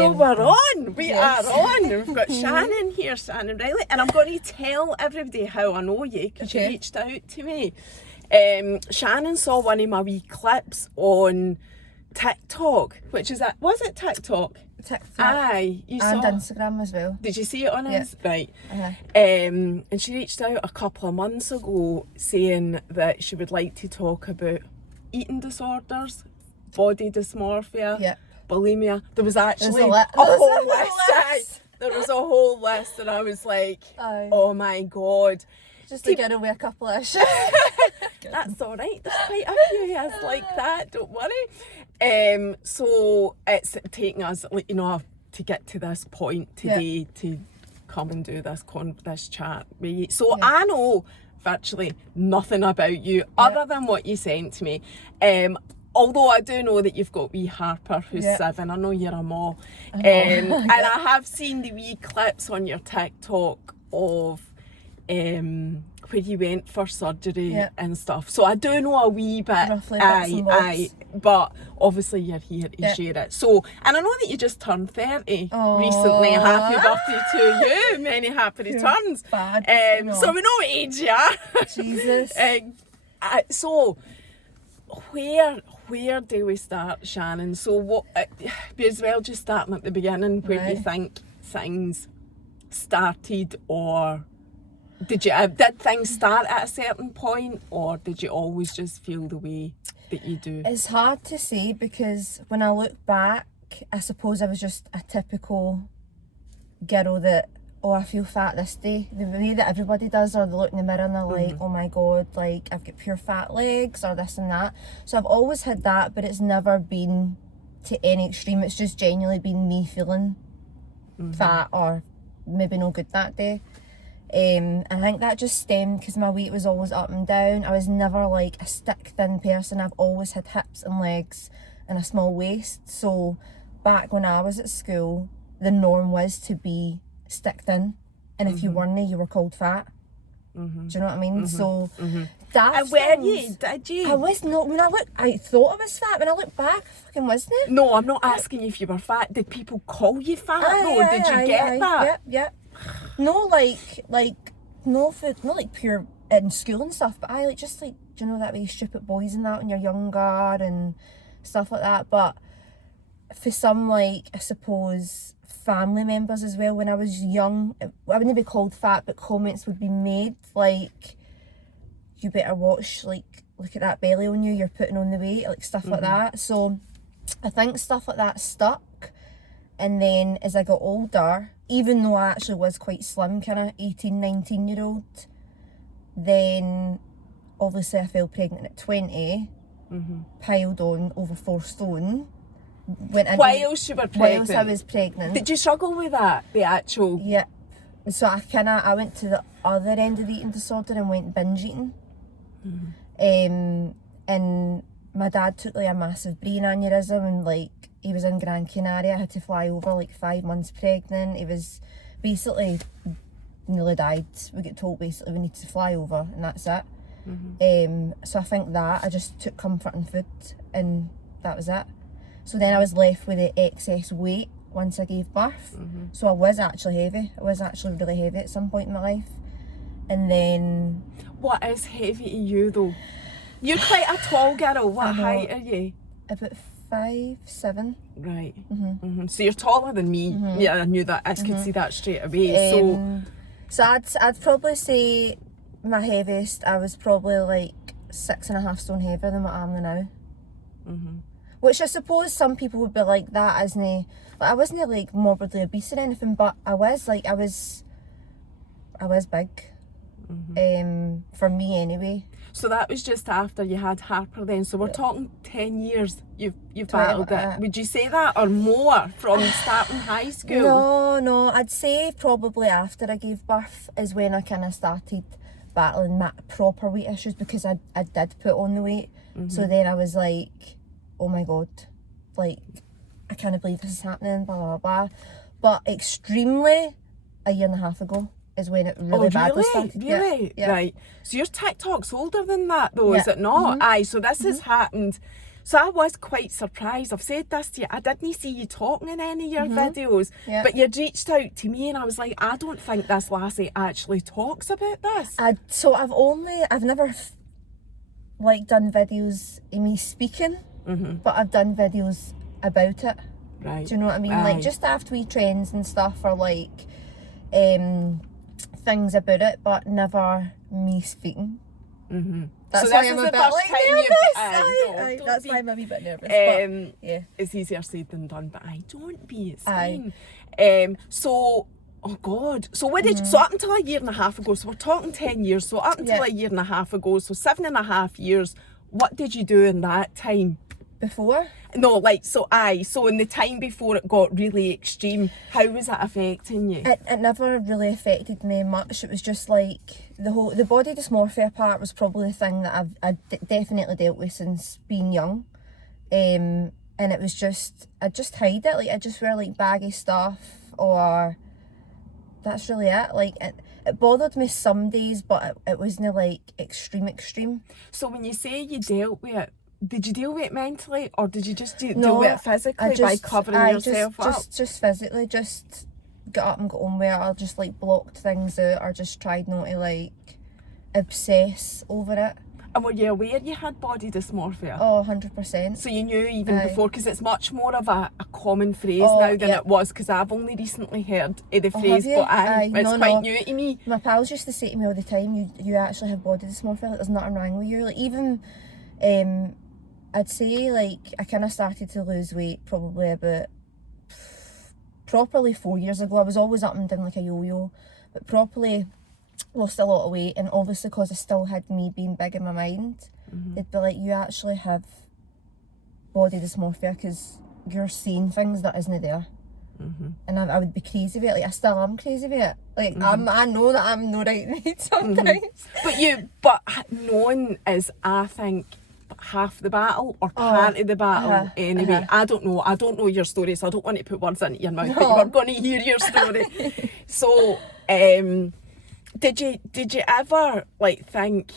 So we're on. We are on. We've got Shannon here, Shannon Riley, and I'm going to tell everybody how I know you because you reached out to me. Shannon saw one of my wee clips on TikTok, which is was it TikTok? TikTok. Aye, you and saw Instagram as well. Did you see it on Instagram? Right. Uh-huh. And she reached out a couple of months ago saying that she would like to talk about eating disorders, body dysmorphia, bulimia. There was actually a whole list. There was a whole list, and I was like, oh my God. Just to get away a couple of issues. That's all right. There's quite a few years like that. Don't worry. So it's taking us, to get to this point today to come and do this chat with you. So I know virtually nothing about you other than what you sent to me. Although I do know that you've got wee Harper who's 7. I know you're a ma. And I have seen the wee clips on your TikTok of where you went for surgery and stuff. So I do know a wee bit. Roughly, but obviously you're here to share it. So, and I know that you just turned 30 recently. Happy birthday to you. Many happy returns. So we know what age you are. Jesus. So where do we start, Shannon? So what, be as well just starting at the beginning, where do you think things started, or did things start at a certain point, or did you always just feel the way that you do? It's hard to say, because when I look back, I suppose I was just a typical girl that, I feel fat this day, the way that everybody does, or they look in the mirror and they're like, oh my God, like I've got pure fat legs, or this and that. So I've always had that, but it's never been to any extreme. It's just genuinely been me feeling fat, or maybe no good that day. I think that just stemmed because my weight was always up and down. I was never like a stick thin person. I've always had hips and legs and a small waist. So back when I was at school, the norm was to be stick thin, and if you weren't, you were called fat. Do you know what I mean? So that's did you? I was not. I thought I was fat. When I look back, I fucking wasn't it? No, I'm not asking you if you were fat. Did people call you fat though? Did you get that? Yeah. No, no food, not like pure in school and stuff, but do you know that way stupid boys and that when you're younger and stuff like that. But for some, I suppose, family members as well, when I was young, I wouldn't be called fat, but comments would be made like, you better watch, look at that belly on you, you're putting on the weight, stuff like that. So I think stuff like that stuck. And then as I got older, even though I actually was quite slim, kind of 18, 19-year-old, then obviously I fell pregnant at 20, piled on over 4 stone. Whilst you were pregnant? Whilst I was pregnant. Did you struggle with that, the actual? Yeah. So I went to the other end of the eating disorder and went binge eating. And my dad took a massive brain aneurysm, and he was in Gran Canaria. I had to fly over 5 months pregnant. He was basically nearly died. We get told basically we need to fly over, and that's it. So I think that I just took comfort in food, and that was it. So then I was left with the excess weight once I gave birth. So I was actually heavy. I was actually really heavy at some point in my life. And then... What is heavy to you though? You're quite a tall girl. What height are you? About 5'7". Right. So you're taller than me. Yeah, I knew that. I could see that straight away. So I'd probably say my heaviest, I was probably 6.5 stone heavier than what I am now. Which I suppose some people would be like, that isn't, I wasn't morbidly obese or anything, but I was big. For me anyway. So that was just after you had Harper then. So we're talking 10 years you've battled it. Would you say that, or more, from starting high school? No, I'd say probably after I gave birth is when I kind of started battling my proper weight issues, because I did put on the weight. So then I was like, oh my God, I can't believe this is happening, blah, blah, blah. But extremely, a year and a half ago is when it really badly started. Really? Yeah. Right. So your TikTok's older than that though, is it not? Aye, so this has happened So I was quite surprised. I've said this to you. I didn't see you talking in any of your videos, Yeah. but you'd reached out to me and I was like, I don't think this lassie actually talks about this. So I've never like done videos of me speaking, but I've done videos about it. Right. Do you know what I mean? Aye. Like just after we trends and stuff, or like things about it, but never me speaking. That's So why this I'm is a the bit first like time you've- nervous. aye, no, That's don't why be. I'm a wee bit nervous. But yeah. It's easier said than done, but I don't be. It's Aye. fine. So, oh God. So what did so up until a year and a half ago? So we're talking 10 years. So up until Yeah. a year and a half ago. So 7.5 years. What did you do in that time? Before? No, like so. So in the time before it got really extreme, how was it affecting you? It never really affected me much. It was just like the body dysmorphia part was probably the thing that I definitely dealt with since being young, and it was just I just hide it. Like I just wear like baggy stuff, or that's really it. Like it bothered me some days, but it wasn't like extreme. So when you say you dealt with it, did you deal with it mentally, or did you just deal No, with it physically by covering yourself up? Just physically, just get up and go on with it. I just like blocked things out, or just tried not to like obsess over it. And were you aware you had body dysmorphia? Oh, 100%. So you knew even Aye. before, because it's much more of a common phrase Oh, now than yeah. it was, because I've only recently heard of the Oh, phrase, have you? but Aye, it's no, quite no. new to me. My pals used to say to me all the time, you actually have body dysmorphia, like, there's nothing wrong with you. Like even I'd say like I kind of started to lose weight probably about properly 4 years ago. I was always up and down like a yo-yo, but properly lost a lot of weight, and obviously because I still had me being big in my mind, they'd be like, you actually have body dysmorphia because you're seeing things that isn't there. And I would be crazy with it. Like I still am crazy with it. Like I know that I'm not right in it sometimes. But knowing is, I think, half the battle or part of the battle anyway. I don't know your story, so I don't want to put words into your mouth, but you're going to hear your story. So did you ever like think,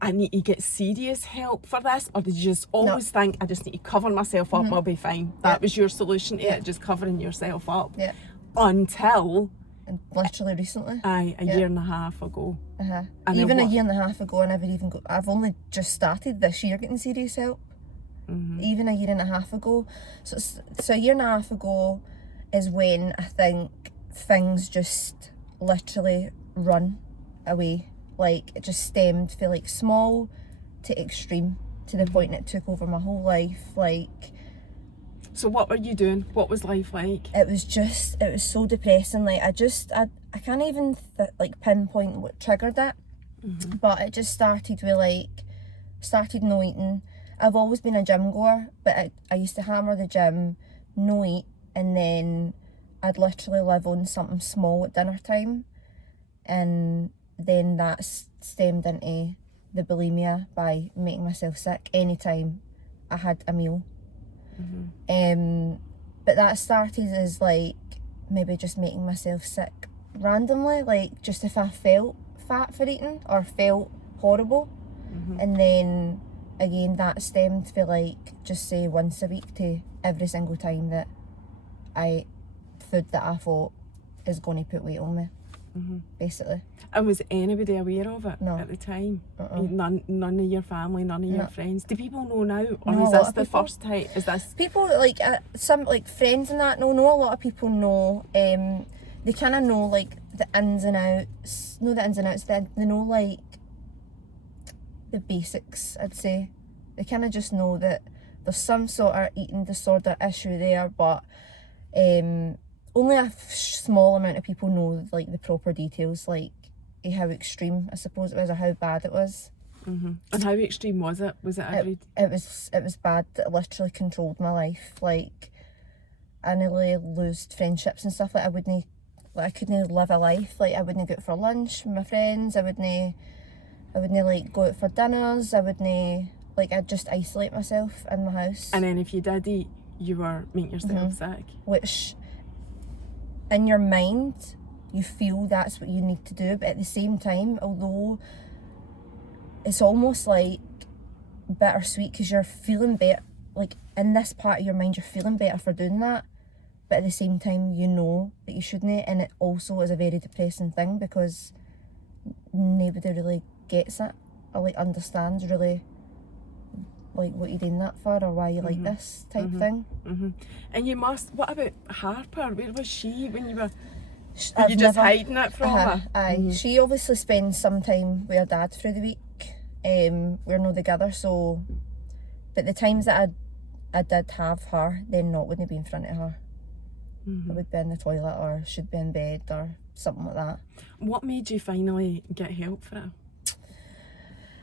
I need to get serious help for this, or did you just always think, I just need to cover myself up, I'll be fine? That was your solution to it, just covering yourself up. Yeah. Until And literally recently. a year and a half ago. And Even then a year and a half ago, I never even got. I've only just started this year getting serious help. Even a year and a half ago. So a year and a half ago is when I think things just literally run away. Like it just stemmed from like small to extreme to the point it took over my whole life. Like. So what were you doing? What was life like? It was so depressing. Like I can't even like pinpoint what triggered it, but it just started with started no eating. I've always been a gym goer, but I used to hammer the gym, no eat, and then I'd literally live on something small at dinner time, and then that stemmed into the bulimia by making myself sick anytime I had a meal. But that started as like maybe just making myself sick randomly, like just if I felt fat for eating or felt horrible, and then again that stemmed for like just say once a week to every single time that I food that I thought is going to put weight on me, basically. And was anybody aware of it No. at the time? None of your family, none of your friends. Do people know now, or No, is a lot this of the people. first time? Is this? People like some like friends and that know a lot of people know. They kind of know like the ins and outs. Know the ins and outs. They know like the basics. I'd say they kind of just know that there's some sort of eating disorder issue there, but only a small amount of people know like the proper details, like how extreme I suppose it was or how bad it was. And how extreme was it? Was it every? It was bad. It literally controlled my life. Like I nearly lost friendships and stuff. Like I couldn't live a life. Like I wouldn't go out for lunch with my friends. I wouldn't like go out for dinners. I'd just isolate myself in my house. And then if you did eat, you were making yourself sick. Which in your mind you feel that's what you need to do, but at the same time, although it's almost like bittersweet because you're feeling better, like, in this part of your mind, you're feeling better for doing that, but at the same time, you know that you shouldn't, and it also is a very depressing thing because nobody really gets it or like understands really like what you're doing that for or why you like this type thing. And you must, what about Harper? Where was she when you were I've you just never- hiding it from her? Aye. She obviously spends some time with her dad through the week. We're not together, so but the times that I did have her, then not wouldn't be in front of her. I would be in the toilet or should be in bed or something like that. What made you finally get help for it?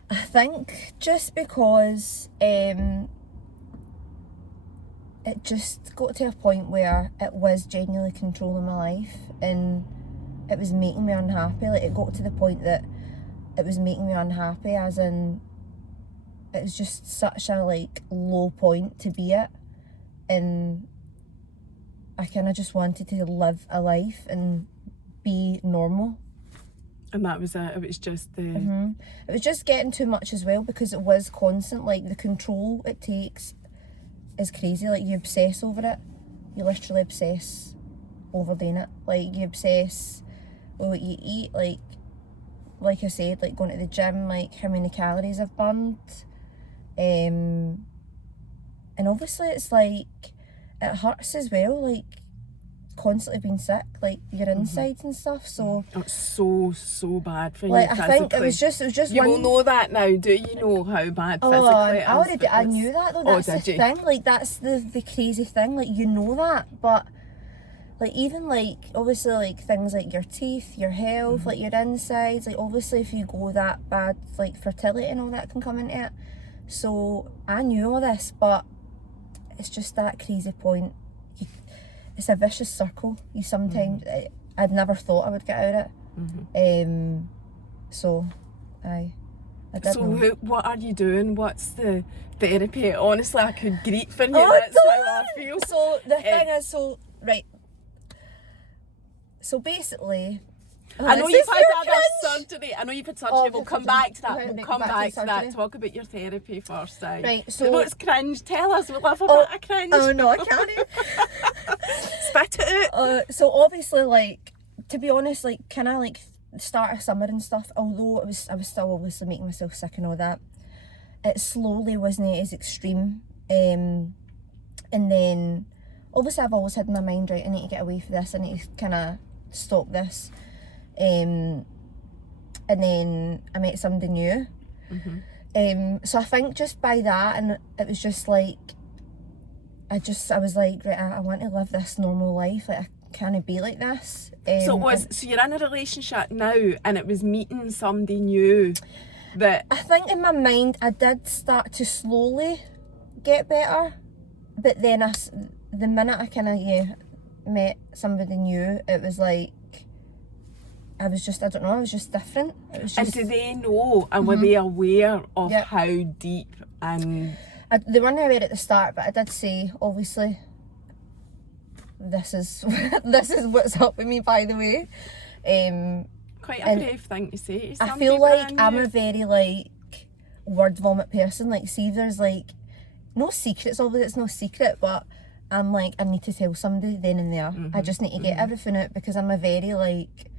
I think just because it just got to a point where it was genuinely controlling my life and it was making me unhappy. Like, it got to the point that it was making me unhappy, as in it was just such a like low point to be at, and I kind of just wanted to live a life and be normal. And that was it. It was just the It was just getting too much as well because it was constant. Like, the control it takes is crazy. Like, you obsess over it. You literally obsess over doing it. Like, you obsess with what you eat. Like I said, like going to the gym, like how many calories I've burned. And obviously it's like, it hurts as well. Like, constantly being sick, like your insides and stuff. So it's so bad for like, you I physically. think it was just You one. will know that now, do you know how bad physically it is? I already but I it's- knew that though. Oh, That's the did you? thing. Like, that's the crazy thing. Like, you know that, but like, even like obviously like things like your teeth, your health, like your insides. Like, obviously if you go that bad, like fertility and all that can come into it. So I knew all this, but it's just that crazy point. It's a vicious circle. You sometimes I'd never thought I would get out of it. So I did So know. what are you doing? What's the therapy? Honestly, I could greet for you. Oh, That's how I feel. So the thing is, right. So basically, I know this you've is had pure other cringe. surgery. I know you've had surgery. Oh, We'll I've come had back to that. surgery. We'll come Back to back to that. surgery. Talk about your therapy first. Right, so- what's cringe? Tell us. We love a Oh, bit of cringe. Oh no, I can't. Spit it out. So obviously, like, to be honest, like, kind of like start of summer and stuff. Although I was still obviously making myself sick and all that. It slowly wasn't as extreme. And then obviously I've always had in my mind, right, I need to get away from this. I need to kind of stop this. And then I met somebody new. So I think just by that, and it was just like, I was like, right, I want to live this normal life. Like, I can't be like this. So you're in a relationship now, and it was meeting somebody new that. I think in my mind I did start to slowly get better, but then the minute I kind of met somebody new, it was like I was just different. It was And just, do they know, and were they aware of Yep. how deep and they weren't aware at the start, but I did say, obviously, this is this is what's up with me, by the way. quite a And brave thing to say to I somebody feel like brand I'm new? a very like word vomit person. Like, see if there's like no secrets, obviously it's no secret, but I'm like, I need to tell somebody then and there. I just need to get everything out because I'm a very like,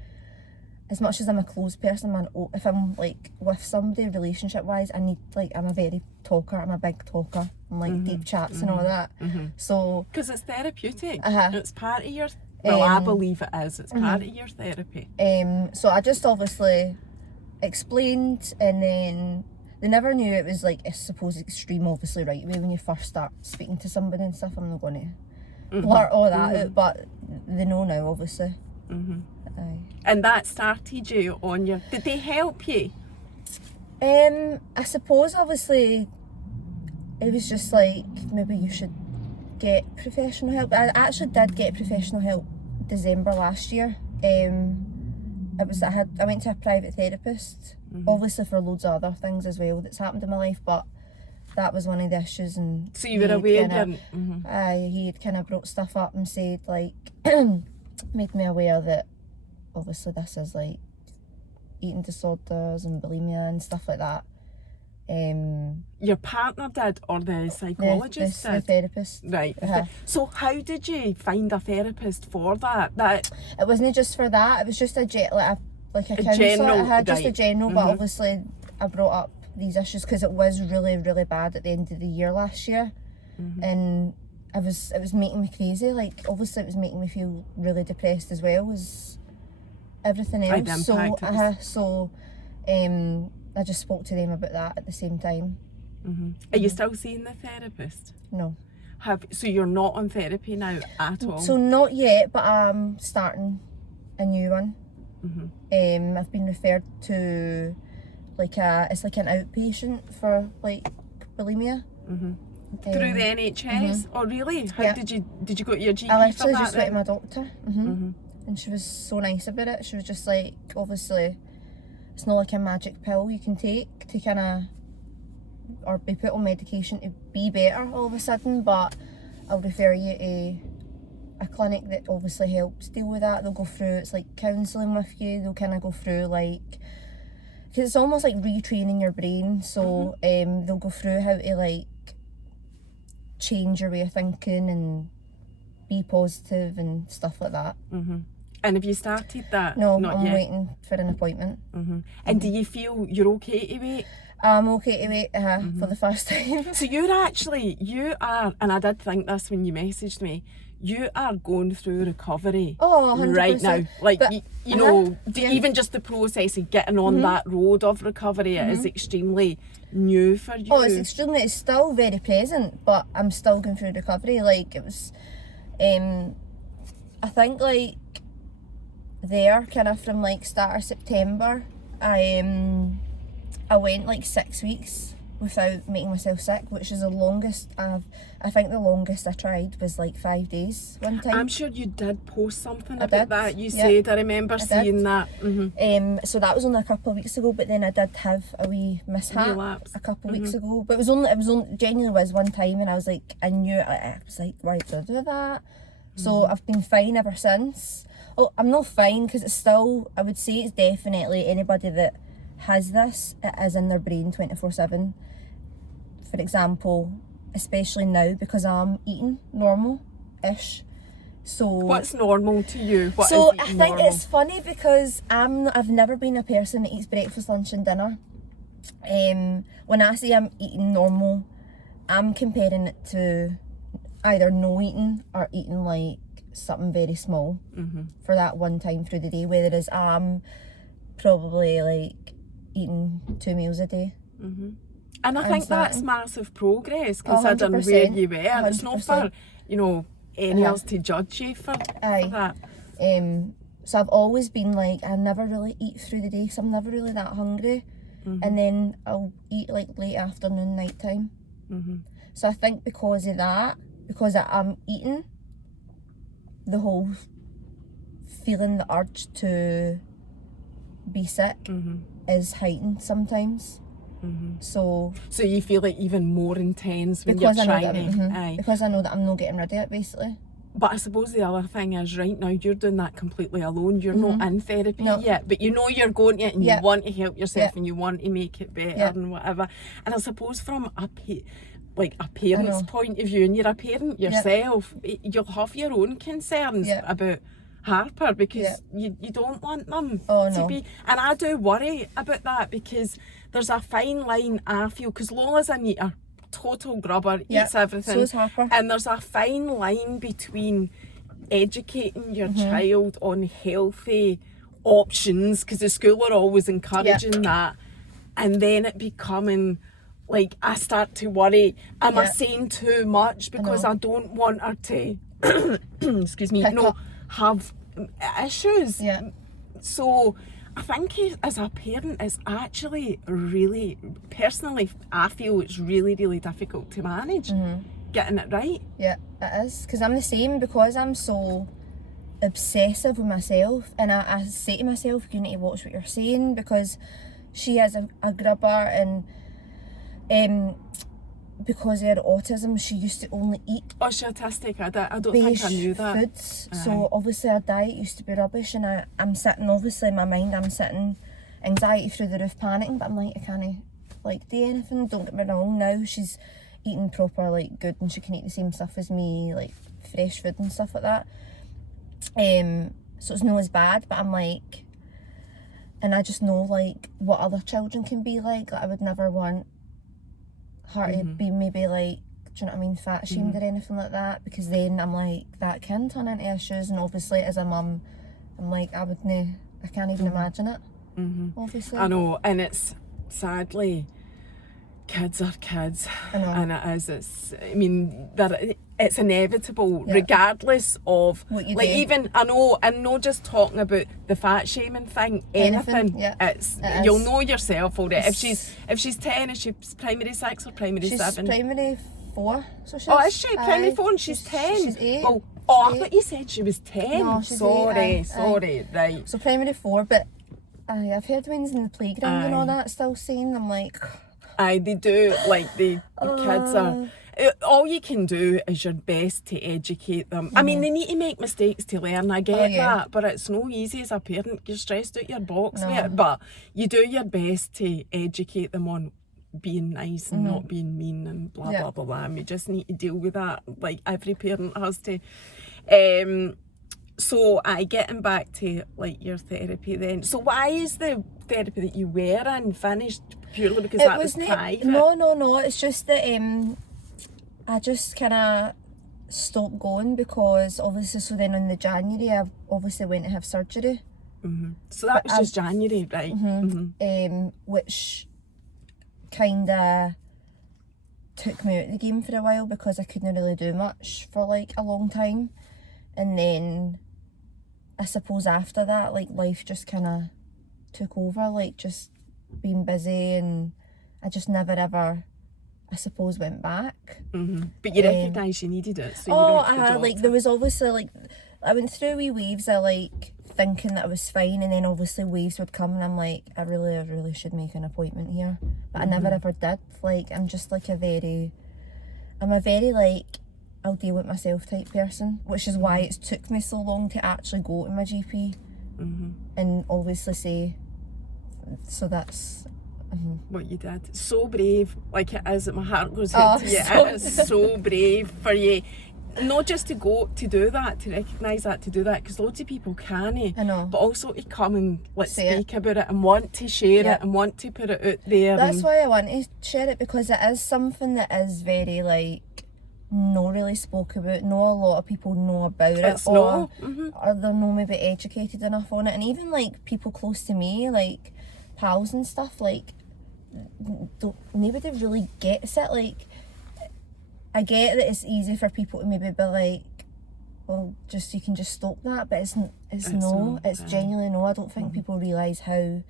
as much as I'm a closed person, if I'm like with somebody relationship wise, I'm a very talker. I'm a big talker. I'm like deep chats and all that. So Because it's therapeutic. Uh-huh. It's part of your. Well, I believe it is. It's part of your therapy. so I just obviously explained, and then they never knew it was like, I suppose, extreme, obviously, right away when you first start speaking to somebody and stuff. I'm not going to blurt all that out, but they know now, obviously. Aye. And that started you on your. Did they help you? I suppose obviously it was just like, maybe you should get professional help. I actually did get professional help December last year. I went to a private therapist, obviously for loads of other things as well that's happened in my life, but that was one of the issues. And So you were aware. he had kind of brought stuff up and said, like, made me aware that obviously this is like eating disorders and bulimia and stuff like that. Your partner did, or the psychologist the did? therapist. Right. So how did you find a therapist for that? It wasn't just for that. It was just a counsellor. general, I had just a right. general, but obviously I brought up these issues because it was really, really bad at the end of the year last year, and it was making me crazy. Like, obviously it was making me feel really depressed as well as everything else. So I just spoke to them about that at the same time. Are you still seeing the therapist? No. So you're not on therapy now at all? So not yet, but I'm starting a new one. I've been referred to it's like an outpatient for like bulimia. Through the NHS? Oh really? How did you go to your GP I for literally that just went then? to my doctor. And she was so nice about it. She was just like, obviously it's not like a magic pill you can take to kind of, or be put on medication to be better all of a sudden, but I'll refer you to a clinic that obviously helps deal with that. They'll go through, it's like counselling with you. They'll kind of go through because it's almost like retraining your brain. So they'll go through how to like change your way of thinking and be positive and stuff like that. And have you started that? No, Not I'm yet. waiting for an appointment. And do you feel you're okay to wait? I'm okay to wait for the first time. So you are, and I did think this when you messaged me, you are going through recovery 100%. right now. Like, But, you know, even just the process of getting on that road of recovery, it is extremely new for you. Oh, it's still very present, but I'm still going through recovery. Like, it was, I think like there kind of from like start of September, I went like 6 weeks without making myself sick, which is the longest I think the longest I tried was like 5 days one time. I'm sure you did post something I about did, that. You yeah. said, I remember seeing that. So that was only a couple of weeks ago, but then I did have a wee mishap Relapse. a couple of weeks ago. But it was only genuinely was one time, and I was like, I knew it. I was like, why did I do that? So I've been fine ever since. Oh, I'm not fine because it's still, I would say it's definitely anybody that has this, it is in their brain 24/7. For example, especially now because I'm eating normal-ish. So What's normal to you? What so is I eating think normal? it's funny because I've never been a person that eats breakfast, lunch and dinner. When I say I'm eating normal, I'm comparing it to either no eating or eating like something very small for that one time through the day, whereas I'm probably like eating 2 meals a day. And I think that's massive progress considering 100%, where you were. It's not 100%. for, you know, any else to judge you for that. So I've always been like, I never really eat through the day, so I'm never really that hungry. And then I'll eat like late afternoon, night time. So I think because of that, because I'm eating, the whole feeling, the urge to be sick is heightened sometimes. So you feel it even more intense when because you're I know trying that, to. Aye. because I know that I'm not getting rid of it, basically. But I suppose the other thing is, right now you're doing that completely alone. You're not in therapy No. yet, but you know you're going to it and Yeah. you want to help yourself Yeah. and you want to make it better Yeah. and whatever. And I suppose from a parent's know. point of view, and you're a parent yourself, you'll have your own concerns Yeah. about Harper because Yeah. you don't want them Oh, to no. be. And I do worry about that because there's a fine line, I feel, because Lola's an eater, total grubber, Yeah. eats everything. So is Harper. And there's a fine line between educating your child on healthy options, because the school are always encouraging that, and then it becoming like, I start to worry, am I saying too much because I don't want her to excuse me, Pick up. have issues. Yeah. So I think as a parent, it's actually really, personally, I feel it's really, really difficult to manage getting it right. Yeah, it is. Because I'm the same, because I'm so obsessive with myself, and I say to myself, you need to watch what you're saying, because she is a grubber, and because of her autism, she used to only eat Oh, she's autistic. I don't beige think I knew that. foods. So obviously her diet used to be rubbish, and I'm sitting, obviously in my mind, I'm sitting anxiety through the roof, panicking, but I'm like, I like do anything. Don't get me wrong, now she's eating proper like good and she can eat the same stuff as me, like fresh food and stuff like that. So it's not as bad, but I'm like, and I just know like what other children can be like I would never want her to be maybe like, do you know what I mean, fat shamed or anything like that, because then I'm like, that can turn into issues, and obviously as a mum I'm like, I can't even imagine it. Obviously I know, and it's sadly kids are kids, and it's inevitable, regardless of what you like do. even I'm not just talking about the fat shaming thing, anything. You'll know yourself already. If she's 10, is she primary 6 or primary 7? She's primary 4, so she's, is she primary 4 and she's 10? She's 8. Well, I thought you said she was 10. No, she's sorry, 8, right. So primary 4, but I've heard when in the playground and all that still saying, I'm like, they do, like the kids are, all you can do is your best to educate them. I mean, they need to make mistakes to learn, I get that, but it's no easy as a parent. You're stressed out your box with it, but you do your best to educate them on being nice and not being mean and blah blah blah blah, and we just need to deal with that like every parent has to. So getting back to like your therapy then, so why is the therapy that you were in finished purely because that was private? No, it's just that I just kind of stopped going because obviously, so then in the January I obviously went to have surgery. So that was just January, right? Which kind of took me out of the game for a while because I couldn't really do much for like a long time, and then I suppose after that like life just kind of took over, like just being busy, and I just never ever, I suppose, went back. But you recognised you needed it, so you went to the doctor. Like there was obviously like, I went through wee waves of like thinking that I was fine, and then obviously waves would come and I'm like, I really should make an appointment here, but I never ever did. Like I'm just like I'm a very like, I'll deal with myself type person, which is why it's took me so long to actually go to my GP and obviously say, so that's what you did. So brave, like it is, my heart goes out to you. It is so brave for you. Not just to go to do that, to recognise that, to do that, because loads of people can't. I know. But also to come and speak about it and want to share it and want to put it out there. That's why I want to share it, because it is something that is very like not really spoke about. Not a lot of people know about it, or they're not maybe educated enough on it. And even like people close to me, like pals and stuff, like nobody really gets it. Like I get that it's easy for people to maybe be like, well, you can just stop that, but it's genuinely no. I don't think people realise how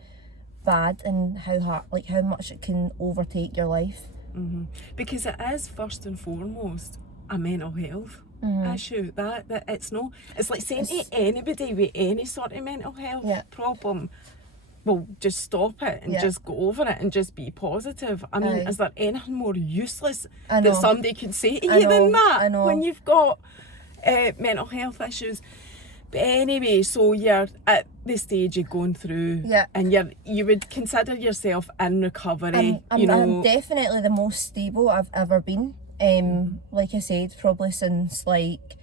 bad and how hard, like how much it can overtake your life. Because it is first and foremost a mental health issue. That it's like saying to anybody with any sort of mental health problem, well, just stop it and just go over it and just be positive. I mean, is there anything more useless that somebody could say to you than that when you've got mental health issues? But anyway, so you're at the stage of going through, and you would consider yourself in recovery. I'm definitely the most stable I've ever been. Like I said, probably since like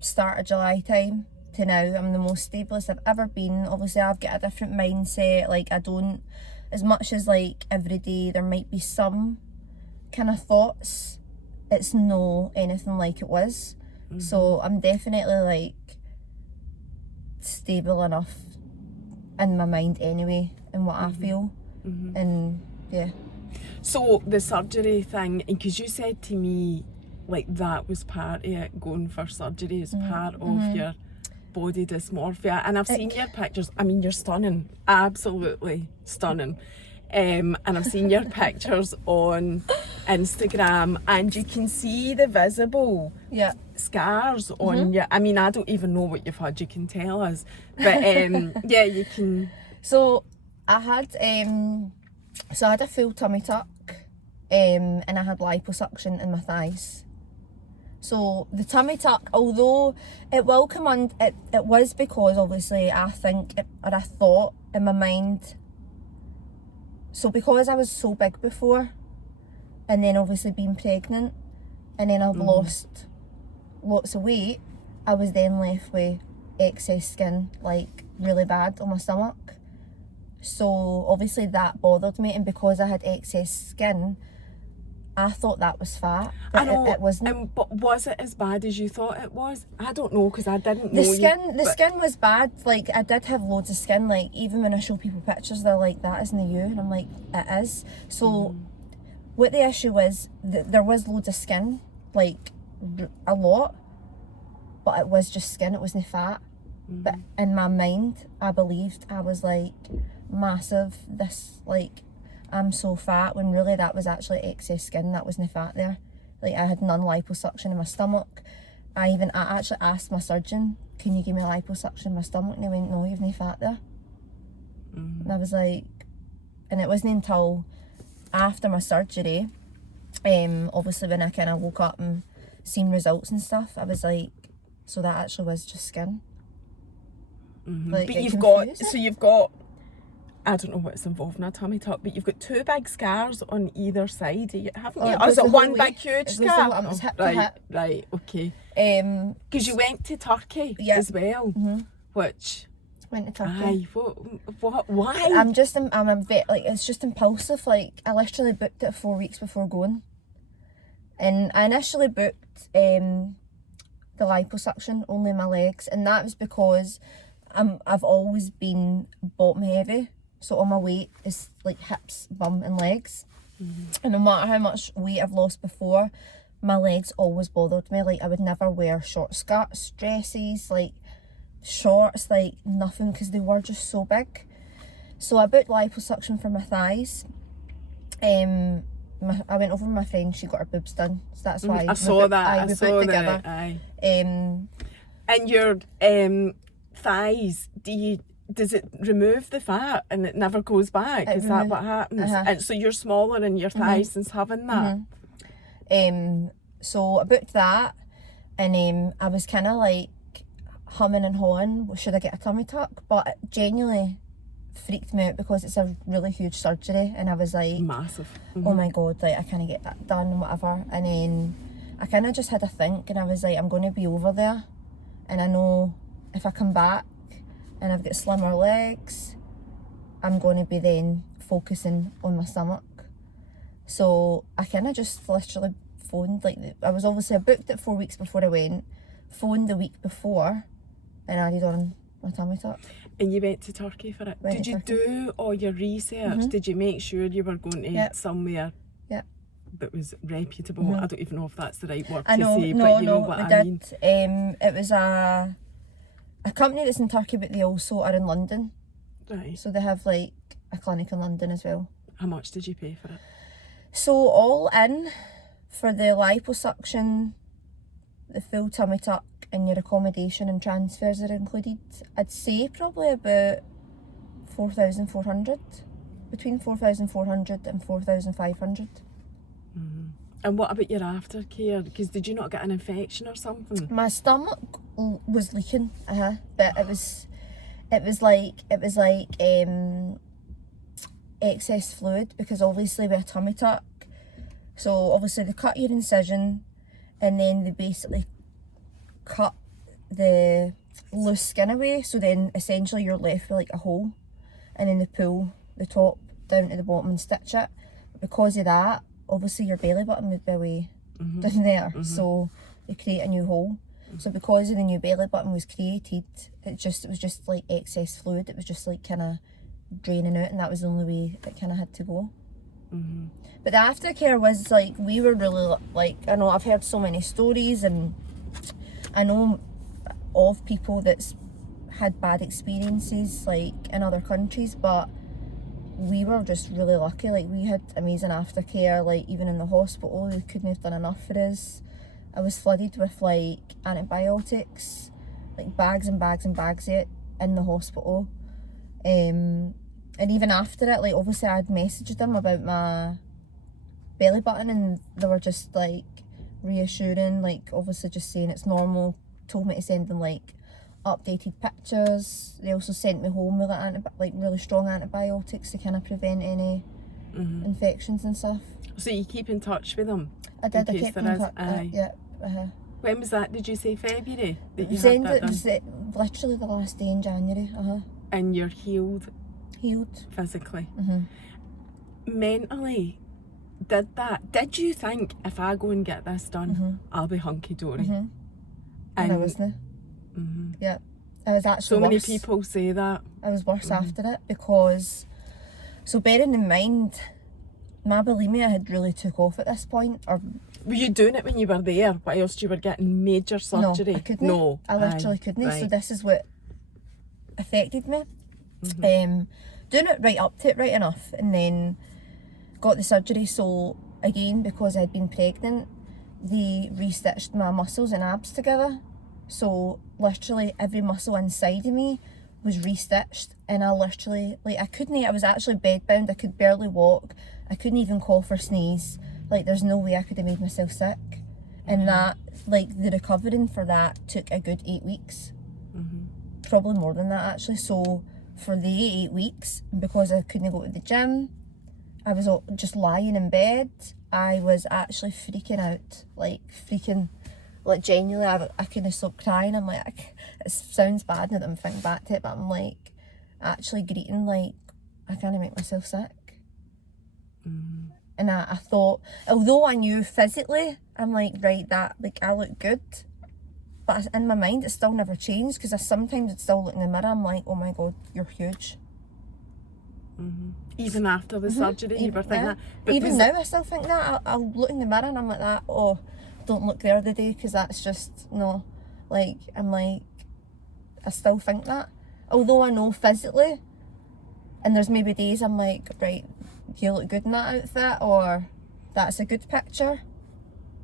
start of July time to now, I'm the most stablest I've ever been. Obviously, I've got a different mindset. Like I don't, as much as like every day there might be some kind of thoughts, it's no anything like it was. So I'm definitely like stable enough in my mind anyway, and what I feel, and So the surgery thing, and because you said to me like that was part of it, going for surgery is part of your body dysmorphia, and I've seen your pictures. I mean, you're stunning, absolutely stunning. And I've seen your pictures on Instagram, and you can see the visible scars on you. I mean, I don't even know what you've had, you can tell us, but you can. So I had a full tummy tuck, and I had liposuction in my thighs. So the tummy tuck, although it will come on, it was because obviously I thought in my mind So because I was so big before, and then obviously being pregnant, and then I've lost lots of weight, I was then left with excess skin, like really bad on my stomach. So obviously that bothered me, and because I had excess skin, I thought that was fat, but I know, it wasn't. but was it as bad as you thought it was? I don't know, because I didn't know The skin was bad. Like, I did have loads of skin. Like, even when I show people pictures, they're like, that isn't you, and I'm like, it is. So what the issue was, there was loads of skin, like a lot, but it was just skin, it wasn't fat. But in my mind, I believed I was like massive, this, like, I'm so fat, when really that was actually excess skin, that wasn't fat there. Like, I had none liposuction in my stomach. I actually asked my surgeon, can you give me liposuction in my stomach? And he went, no, you've no fat there. And I was like, and it wasn't until after my surgery, obviously when I kind of woke up and seen results and stuff, I was like, so that actually was just skin. Like, but you've got, I don't know what's involved in a tummy tuck, but you've got 2 big scars on either side, haven't you? Or is it one big huge scar? It was hip to hip. Right, okay. Because you went to Turkey as well, which... Went to Turkey. Aye, what, why? I'm a bit, like, it's just impulsive. Like, I literally booked it 4 weeks before going. And I initially booked the liposuction, only my legs, and that was because I've always been bottom heavy. So all my weight is like hips, bum and legs. And no matter how much weight I've lost before, my legs always bothered me. Like, I would never wear short skirts, dresses, like shorts, like nothing, because they were just so big. So I booked liposuction for my thighs. I went over with my friend, she got her boobs done. So that's why I saw that. we booked together. Aye. And your thighs, does it remove the fat and it never goes back? Is that what happens? And so you're smaller in your thighs since having that? So I booked that, and I was kind of like humming and hawing, should I get a tummy tuck? But it genuinely freaked me out because it's a really huge surgery, and I was like, massive. Oh my god, like, I can't get that done and whatever. And then I kind of just had a think, and I was like, I'm going to be over there, and I know if I come back and I've got slimmer legs, I'm going to be then focusing on my stomach. So I kind of just literally phoned, like, I booked it 4 weeks before I went, phoned the week before, and added on my tummy tuck. And you went to Turkey for it. Did you do all your research? Did you make sure you were going to somewhere that was reputable? I don't even know if that's the right word to say, but you know what I mean. It was a company that's in Turkey, but they also are in London. Right. So they have like a clinic in London as well. How much did you pay for it? So all in, for the liposuction, the full tummy tuck, and your accommodation and transfers are included, I'd say probably about 4,400, between 4,400 and 4,500. And what about your aftercare? Because did you not get an infection or something? My stomach was leaking, but it was like excess fluid, because obviously with a tummy tuck, so obviously they cut your incision, and then they basically cut the loose skin away, so then essentially you're left with like a hole, and then they pull the top down to the bottom and stitch it. But because of that, obviously your belly button would be away down there, so they create a new hole. So because of the new belly button was created, it was just like excess fluid. It was just like kind of draining out, and that was the only way it kind of had to go. But the aftercare was like, we were really like, I know I've heard so many stories, and I know of people that's had bad experiences like in other countries, but we were just really lucky. Like, we had amazing aftercare. Like, even in the hospital, they couldn't have done enough for us. I was flooded with like antibiotics, like bags and bags and bags of it in the hospital. And even after it, like, obviously I'd messaged them about my belly button, and they were just like reassuring, like obviously just saying it's normal, told me to send them like updated pictures. They also sent me home with like really strong antibiotics to kind of prevent any infections and stuff. So you keep in touch with them? I did, I case kept there in is? touch. Aye. Yeah. When was that? Did you say February that It you was, had that it done? was literally the last day in January. And you're healed Healed. physically. Mentally, did you think, if I go and get this done, I'll be hunky-dory? And I wasn't. Yeah. I was actually So many worse. people say that. I was worse after it because, so bearing in mind, my bulimia had really took off at this point. Or Were you doing it when you were there whilst you were getting major surgery? No, I couldn't. No. I literally couldn't. Right. So this is what affected me. Doing it right up to it right enough, and then got the surgery. So again, because I'd been pregnant, they restitched my muscles and abs together. So literally every muscle inside of me was restitched, and I literally, like, I couldn't, I was actually bedbound. I could barely walk. I couldn't even cough or sneeze. Like, there's no way I could have made myself sick. And that, like, the recovering for that took a good 8 weeks. Probably more than that, actually. So for the 8 weeks, because I couldn't go to the gym, I was just lying in bed. I was actually freaking out, like genuinely, I couldn't stop crying. I'm like, it sounds bad now that I'm thinking back to it, but I'm like actually greeting, like, I can't make myself sick. And I thought, although I knew physically, I'm like, right, that, like, I look good, but in my mind it still never changed, because I sometimes would still look in the mirror, I'm like, oh my god, you're huge. Even after the surgery, you were thinking that? But Even now I still think that. I'll look in the mirror and I'm like that, oh, don't look there the day, because that's just, no. Like, I'm like, I still think that. Although I know physically, and there's maybe days I'm like, right, you look good in that outfit, or that's a good picture,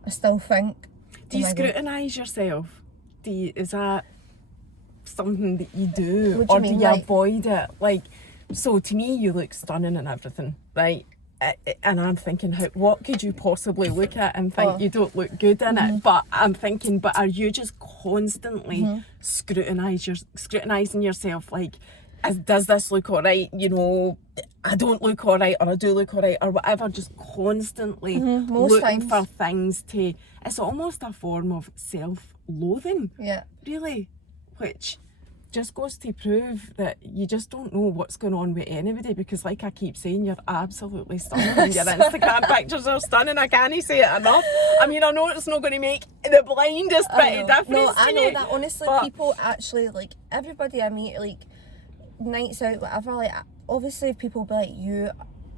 I still think. Do you scrutinise yourself? Is that something that you do? What do you or mean, do you like- avoid it? Like, so to me, you look stunning and everything, right? And I'm thinking, what could you possibly look at and think you don't look good in it? But I'm thinking, but are you just constantly scrutinising yourself? Like, does this look all right? You know, I don't look all right, or I do look all right, or whatever. Just constantly Most looking times. for things to. It's almost a form of self-loathing, Yeah. really, which just goes to prove that you just don't know what's going on with anybody, because, like I keep saying, you're absolutely stunning and your Instagram pictures are stunning. I can't say it enough. I mean, I know it's not going to make the blindest bit of difference. No, I to know you, that, honestly, but people actually, like, everybody I meet, like, nights out, whatever, like, obviously people be like, you,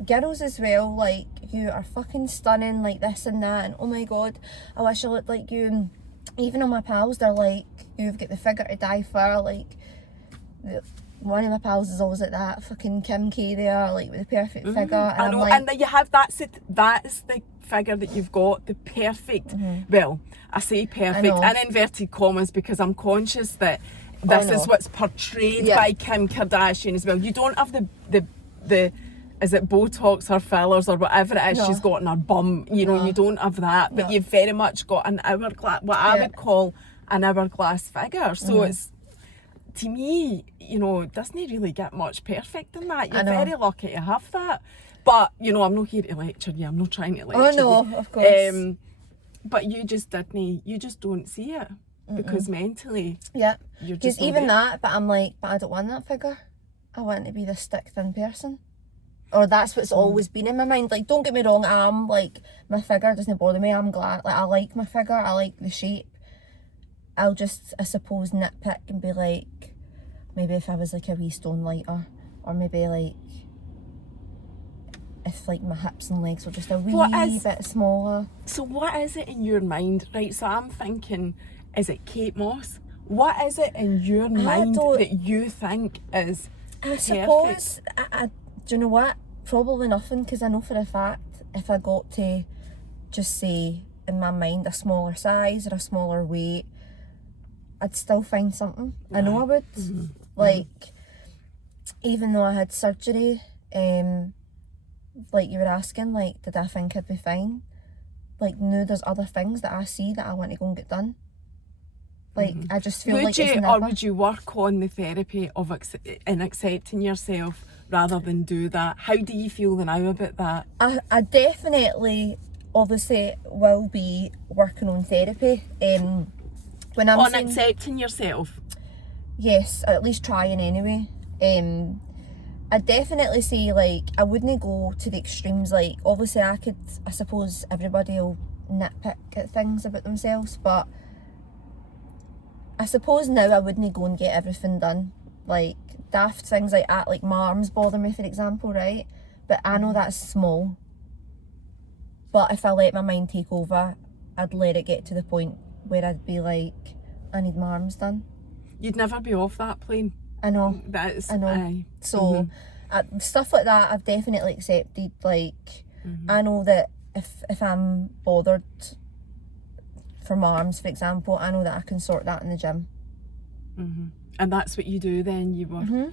girls as well, like, you are fucking stunning, like, this and that, and oh my god, I wish I looked like you. And even on my pals, they're like, you've got the figure to die for. Like, one of my pals is always like that, fucking Kim K there, like, with the perfect figure, and I know, I'm like, and then you have that's the figure that you've got, the perfect. Well, I say perfect know. in inverted commas because I'm conscious that this is what's portrayed by Kim Kardashian as well. You don't have the is it Botox or fillers or whatever it is No. she's got in her bum. You know, you don't have that, but No. you've very much got an hourglass, what I would call an hourglass figure. So it's, to me, you know, it doesn't really get much perfect in that. You're very lucky to have that. But, you know, I'm not here to lecture you. I'm not trying to lecture you. oh no, of course. But you just don't see it. Because mentally, Yeah, you're because just not even there. that, but I'm like, but I don't want that figure. I want to be this thick, thin person. Or that's what's always been in my mind. Like, don't get me wrong, I'm like, my figure doesn't bother me. I'm glad, like, I like my figure, I like the shape. I'll just, I suppose, nitpick and be like, maybe if I was like a wee stone lighter, or maybe like if like my hips and legs were just a wee bit smaller. So what is it in your mind? Right, so I'm thinking, is it Kate Moss? What is it in your mind that you think is I suppose, do you know what? Probably nothing, because I know for a fact if I got to just say in my mind a smaller size or a smaller weight, I'd still find something. I know I would. Like, even though I had surgery, like you were asking, like, did I think I'd be fine? Like, no, there's other things that I see that I want to go and get done. Like, I just feel Would like you, it's or never... would you work on the therapy of in accepting yourself rather than do that? How do you feel now about that? I definitely, obviously, will be working on therapy. When I'm On saying, accepting yourself? yes, at least trying anyway. I definitely say, like, I wouldn't go to the extremes. Like, obviously, I suppose everybody will nitpick at things about themselves, but I suppose now I wouldn't go and get everything done. Like, daft things like that, like my arms bother me, for example, right? But I know that's small. But if I let my mind take over, I'd let it get to the point where I'd be like, I need my arms done. You'd never be off that plane. I know. That's, I know. aye. So, stuff like that, I've definitely accepted. Like, I know that if I'm bothered for my arms, for example, I know that I can sort that in the gym. And that's what you do then? You were.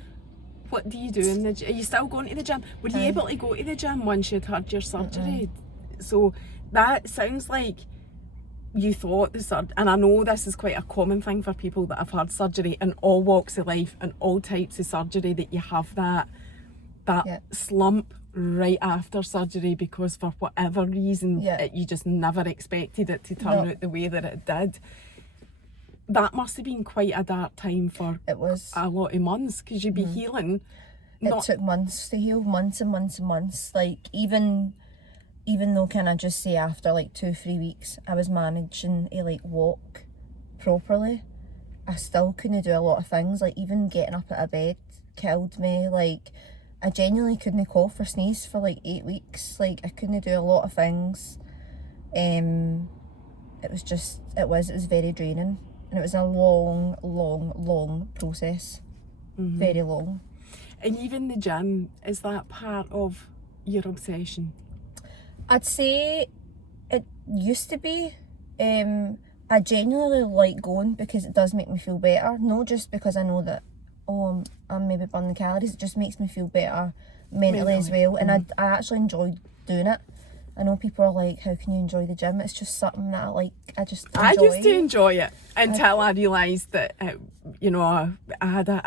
What do you do in the gym? Are you still going to the gym? Were you able to go to the gym once you'd had your surgery? So that sounds like you thought the surgery, and I know this is quite a common thing for people that have had surgery in all walks of life and all types of surgery, that you have that slump right after surgery because for whatever reason you just never expected it to turn out the way that it did. That must have been quite a dark time for It was a lot of months, because you'd be healing. It took months to heal, months and months and months. Like, even though, can I just say, after like 2-3 weeks I was managing to like walk properly, I still couldn't do a lot of things. Like, even getting up out of bed killed me. Like, I genuinely couldn't cough or sneeze for like 8 weeks. Like, I couldn't do a lot of things. It was very draining, and it was a long process. Very long. And even the gym, is that part of your obsession? I'd say it used to be. I genuinely like going because it does make me feel better. Not just because I know that, I'm maybe burning calories. It just makes me feel better mentally as well. And I actually enjoy doing it. I know people are like, how can you enjoy the gym? It's just something that I like. I just enjoy. I used to enjoy it until I realised that, I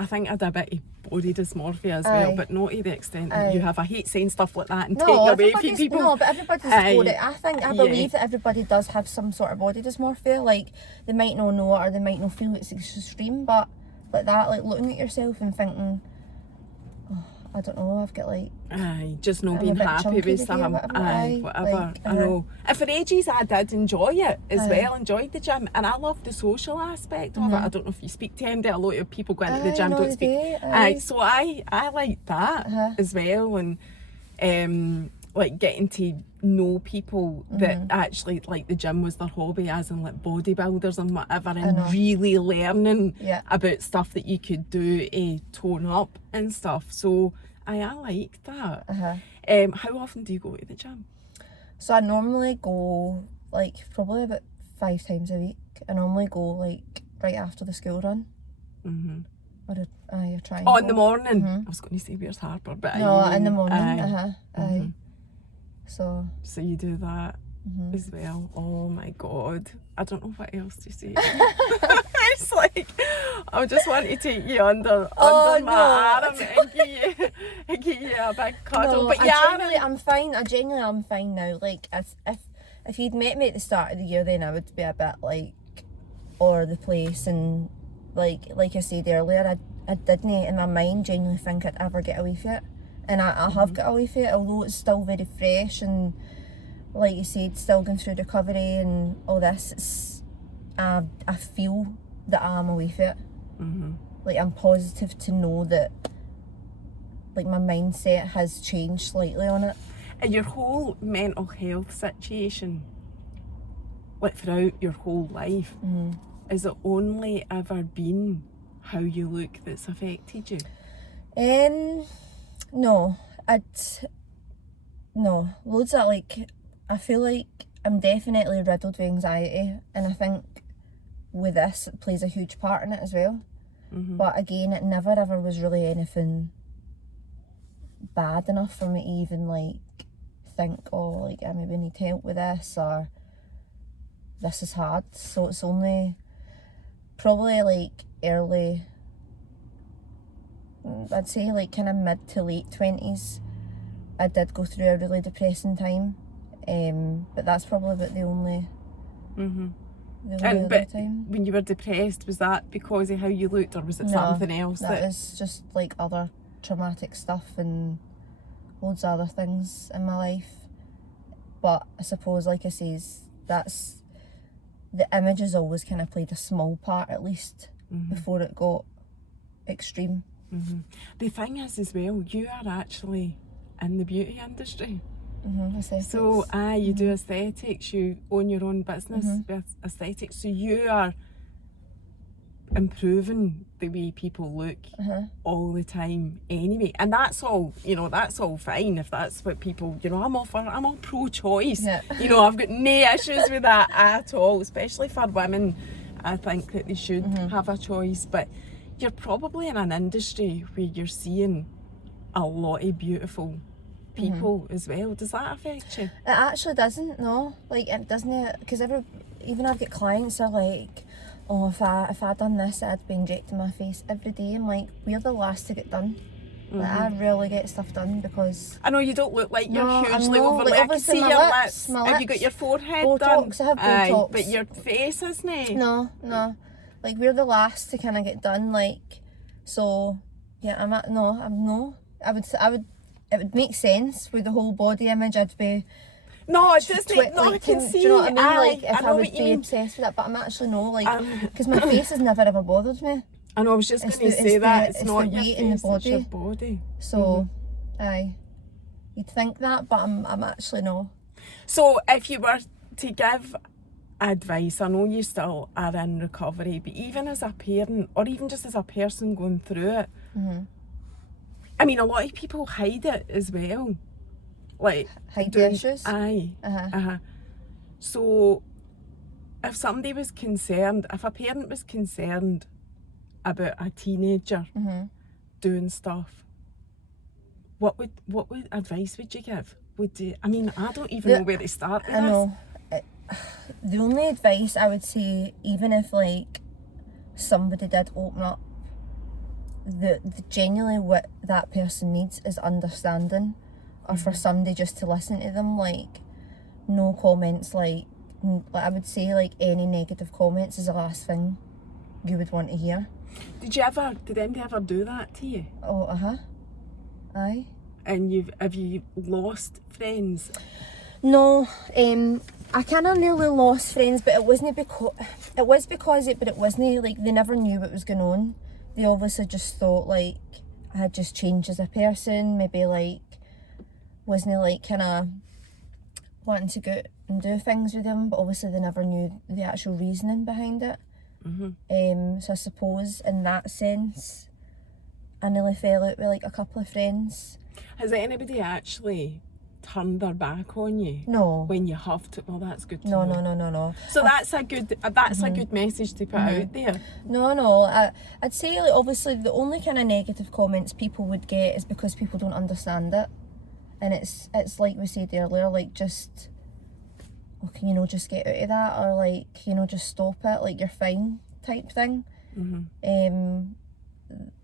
think I had a bit of body dysmorphia as well, but not to the extent that you have. I hate saying stuff like that and taking away from people. No, but everybody's got it. I believe that everybody does have some sort of body dysmorphia. Like, they might not know it or they might not feel it's extreme, but like that, like looking at yourself and thinking, I don't know, I've got like... just not being happy with something. Whatever. Like, I know. And for ages I did enjoy it as well, enjoyed the gym, and I loved the social aspect of it. I don't know if you speak to MD, a lot of people go into the gym don't speak. So I liked that as well, and like getting to know people that actually like the gym was their hobby, as in like bodybuilders and whatever, and really learning about stuff that you could do to tone up and stuff. So I like that. How often do you go to the gym? So I normally go like probably about 5 times a week. I normally go like right after the school run. Or I try and in the morning. I was going to say where's Harper, but no, in the morning. So you do that as well. Oh my god, I don't know what else to say. It's like I just want to take you under my arm and give you a big cuddle. No, but I'm fine. I genuinely am fine now. Like, if you'd met me at the start of the year, then I would be a bit like all over the place, and like I said earlier, I didn't in my mind genuinely think I'd ever get away from it. And I have got away from it, although it's still very fresh, and like you said, still going through recovery and all this. I feel that I'm away from it. Like, I'm positive to know that like my mindset has changed slightly on it. And your whole mental health situation, like throughout your whole life, is it only ever been how you look that's affected you? No, loads of like, I feel like I'm definitely riddled with anxiety, and I think with this it plays a huge part in it as well. But again, it never ever was really anything bad enough for me to even like think, like I maybe need help with this, or this is hard. So it's only probably like early, I'd say like kind of mid to late 20s, I did go through a really depressing time. But that's probably about the only other But time. when you were depressed, was that because of how you looked, or was it something else? That was just like other traumatic stuff and loads of other things in my life. But I suppose, like I says, that's the image has always kind of played a small part, at least, before it got extreme. The thing is, as well, you are actually in the beauty industry. Aesthetics. So, you do aesthetics, you own your own business with aesthetics, so you are improving the way people look all the time anyway. And that's all, that's all fine if that's what people, I'm all pro-choice. Yeah. I've got no issues with that at all, especially for women. I think that they should have a choice, but you're probably in an industry where you're seeing a lot of beautiful people as well. Does that affect you? It actually doesn't, no. Like, it doesn't, because even I've got clients who are like, oh, if I done this, I'd be injecting my face every day. I'm like, we're the last to get done. Like, I rarely get stuff done because... I know you don't look like you're No, hugely I know, overly. like, I can see obviously your my lips. lips, Have you got your forehead Botox, done? I have Botox. But your face isn't. No. Like, we're the last to kind of get done, like, so, yeah, it would make sense with the whole body image. I'd be... No, it doesn't. I can see. Do you know what I mean? Like, if I would what you be mean. obsessed with it, but I'm actually no, like, because my face has never ever bothered me. I know, I was just going to say that. It's not the your weight face, in the it's body. your body. So, aye. You'd think that, but I'm actually no. So, if you were to give advice, I know you still are in recovery, but even as a parent, or even just as a person going through it, I mean, a lot of people hide it as well. Like, Hide the issues? Aye. So, if somebody was concerned, if a parent was concerned about a teenager doing stuff, what advice would you give? I mean, I don't even know where to start with I know. The only advice I would say, even if like somebody did open up, the genuinely what that person needs is understanding, or for somebody just to listen to them. Like, no comments, like I would say, like, any negative comments is the last thing you would want to hear. Did anybody ever do that to you? Oh, aye. And have you lost friends? No, I kind of nearly lost friends, but it wasn't because but it wasn't like they never knew what was going on. They obviously just thought like I had just changed as a person, maybe like wasn't like kind of wanting to go and do things with them, but obviously they never knew the actual reasoning behind it. So I suppose in that sense, I nearly fell out with like a couple of friends. Has anybody actually turned their back on you? No. When you have to? Well, that's good to know. No. So that's a good message to put out there. No. I'd say like obviously the only kind of negative comments people would get is because people don't understand it, and it's like we said earlier, like just, can just get out of that, or like just stop it, like you're fine type thing.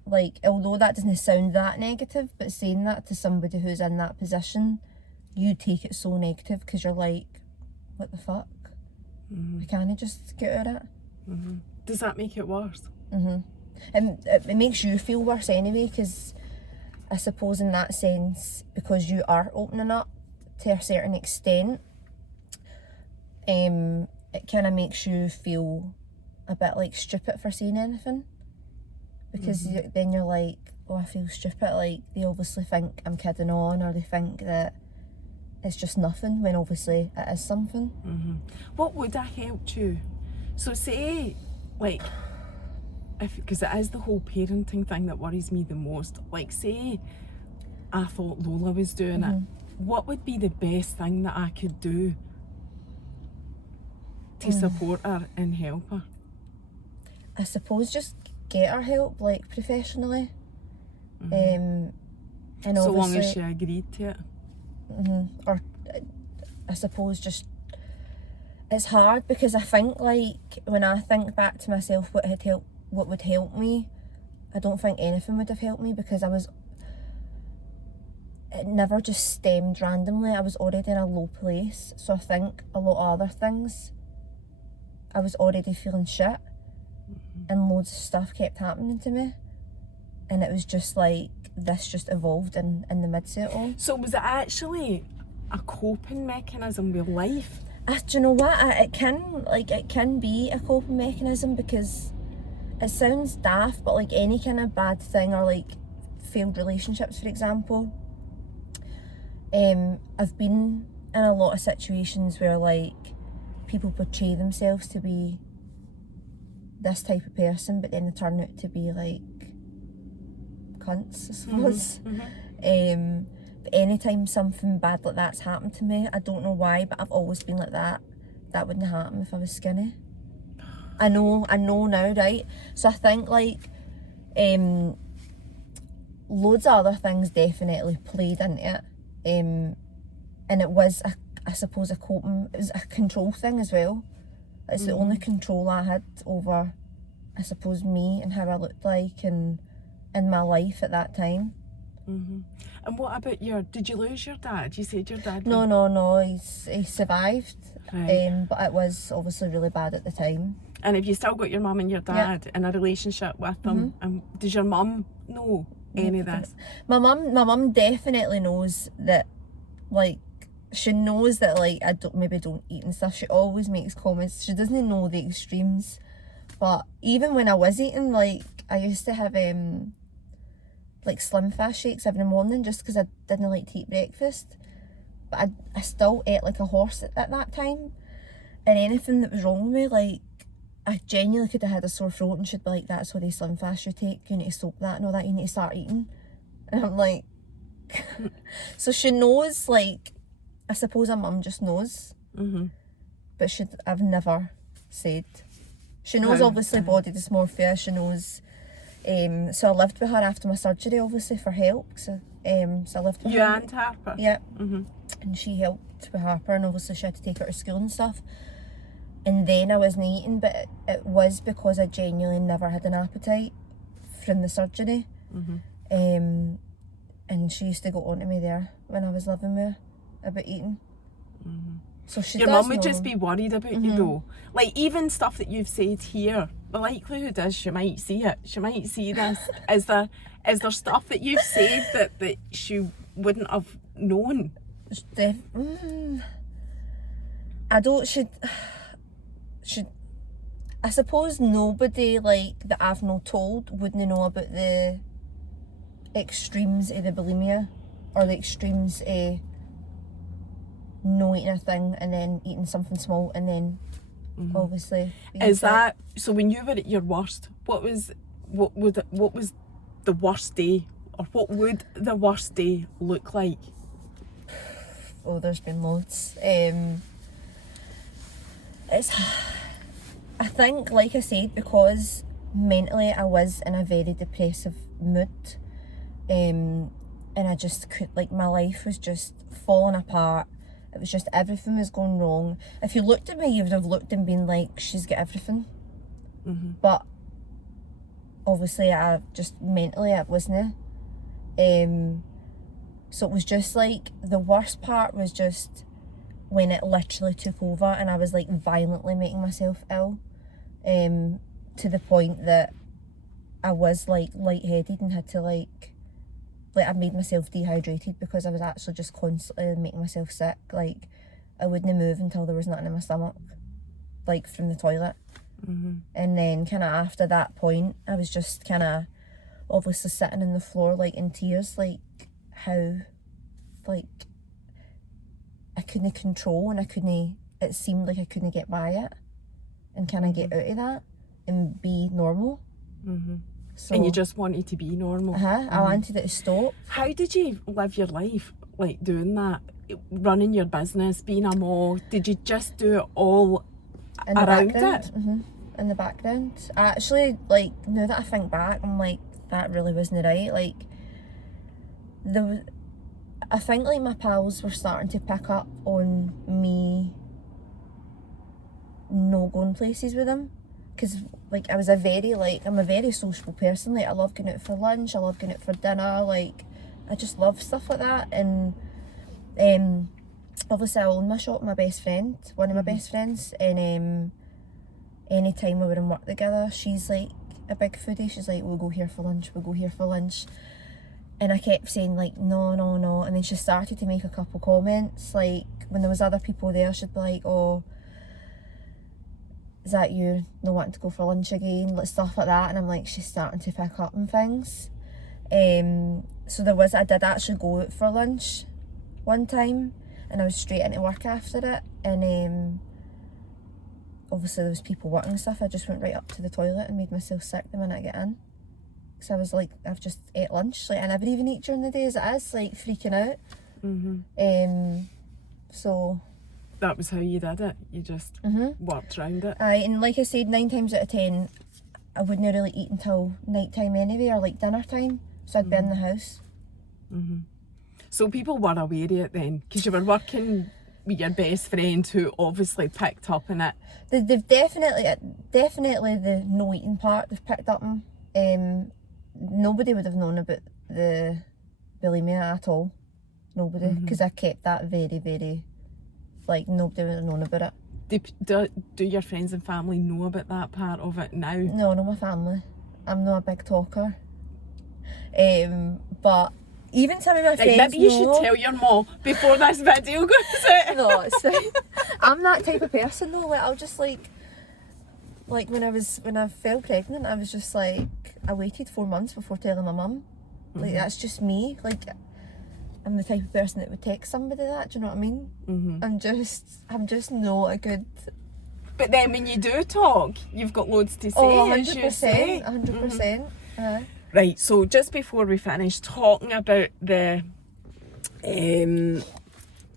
Like, although that doesn't sound that negative, but saying that to somebody who's in that position, you take it so negative because you're like, what the fuck? I can't just get out of it. Does that make it worse? And it makes you feel worse anyway, because I suppose in that sense, because you are opening up to a certain extent, it kind of makes you feel a bit like stupid for saying anything. Because then you're like, oh, I feel stupid, like they obviously think I'm kidding on, or they think that it's just nothing, when obviously it is something. What would have helped you? So say, like, because it is the whole parenting thing that worries me the most. Like, say I thought Lola was doing it, what would be the best thing that I could do to support her and help her? I suppose just get her help, like, professionally. And so long as she agreed to it. Or I suppose just It's hard because I think, like, when I think back to myself, what would help me, I don't think anything would have helped me, because it never just stemmed randomly. I was already in a low place, so I think a lot of other things, I was already feeling shit, and loads of stuff kept happening to me, and it was just like, this just evolved in the midst of it all. So was it actually a coping mechanism with life? Do you know what? It can be a coping mechanism, because it sounds daft, but like any kind of bad thing, or like failed relationships, for example, I've been in a lot of situations where like people portray themselves to be this type of person, but then they turn out to be like cunts, I suppose. But anytime something bad like that's happened to me, I don't know why, but I've always been like that. That wouldn't happen if I was skinny. I know now, right? So I think like loads of other things definitely played into it. And it was, I suppose, it was a control thing as well. It's the only control I had over, I suppose, me and how I looked like and in my life at that time. And what about did you lose your dad? You said your dad... No, he survived. Right. But it was obviously really bad at the time. And have you still got your mum and your dad in a relationship with them? And does your mum know any of this? My mum definitely knows that, like, she knows that, like, I don't eat and stuff. She always makes comments. She doesn't know the extremes. But even when I was eating, like, I used to have like Slim Fast shakes every morning, just because I didn't like to eat breakfast. But I still ate like a horse at that time. And anything that was wrong with me, like, I genuinely could have had a sore throat, and she'd be like, that's all the Slim Fast you take, you need to stop that and all that, you need to start eating. And I'm like... So she knows, like, I suppose her mum just knows. But I've never said. She knows, obviously, body dysmorphia. She knows. So I lived with her after my surgery, obviously, for help. So I lived with her. You and Harper? Yeah. And she helped with Harper, and obviously she had to take her to school and stuff. And then I wasn't eating, but it was because I genuinely never had an appetite from the surgery. And she used to go on to me there when I was living with her about eating. So your mum would just be worried about you though. Like, even stuff that you've said here, the likelihood is she might see it. She might see this. Is there stuff that you've said that she wouldn't have known? I suppose nobody, like, that I've not told wouldn't know about the extremes of the bulimia, or the extremes of no eating a thing and then eating something small, and then obviously is that so? When you were at your worst, what was the worst day, or what would the worst day look like? Oh, there's been loads. I think, like I said, because mentally I was in a very depressive mood, and I just could, like, my life was just falling apart. It was just, everything was going wrong. If you looked at me, you would have looked and been like, she's got everything. But obviously I just, mentally it wasn't. So it was just like, the worst part was just when it literally took over and I was like violently making myself ill, to the point that I was like lightheaded and had to like I made myself dehydrated, because I was actually just constantly making myself sick. Like, I wouldn't move until there was nothing in my stomach, like from the toilet. And then kind of after that point, I was just kind of obviously sitting on the floor, like in tears, like how, like, I couldn't control, and it seemed like I couldn't get by it and kind of get out of that and be normal. So, and you just wanted to be normal. I wanted it to stop. How did you live your life, like, doing that, running your business, being a mom? Did you just do it all in the around background? In the background. Actually, like, now that I think back, I'm like, that really wasn't right. Like, I think, like, my pals were starting to pick up on me no going places with him. Because, like, I'm a very sociable person. Like, I love going out for lunch, I love going out for dinner, like, I just love stuff like that. And obviously I own my shop, one of my best friends, and any time we were in work together, she's like a big foodie. She's like, we'll go here for lunch. And I kept saying like, no. And then she started to make a couple comments. Like, when there was other people there, she'd be like, oh, is that you not wanting to go for lunch again? Like, stuff like that. And I'm like, she's starting to pick up on things. So I did actually go out for lunch one time, and I was straight into work after it. And obviously there was people working and stuff. I just went right up to the toilet and made myself sick the minute I get in. Because I was like, I've just ate lunch. Like, I never even eat during the day as it is, like, freaking out. So that was how you did it. You just worked around it. And like I said, 9 times out of 10, I wouldn't really eat until night time anyway, or like dinner time. So I'd be in the house. So people were aware of it then, because you were working with your best friend who obviously picked up on it. They've definitely the no eating part they've picked up on. Nobody would have known about the bulimia at all. Nobody, because I kept that very, very, like, nobody would have known about it. Do your friends and family know about that part of it now? No, not my family. I'm not a big talker. But even some of my friends maybe you should tell your mom before this video goes out. No, it's fine. I'm that type of person though. Like, I'll just like when I fell pregnant, I was just like, I waited 4 months before telling my mum. Like, that's just me. Like, I'm the type of person that would text somebody that. Do you know what I mean? I'm just not a good. But then when you do talk, you've got loads to say. Oh, 100%. 100%. Right, so just before we finish talking about the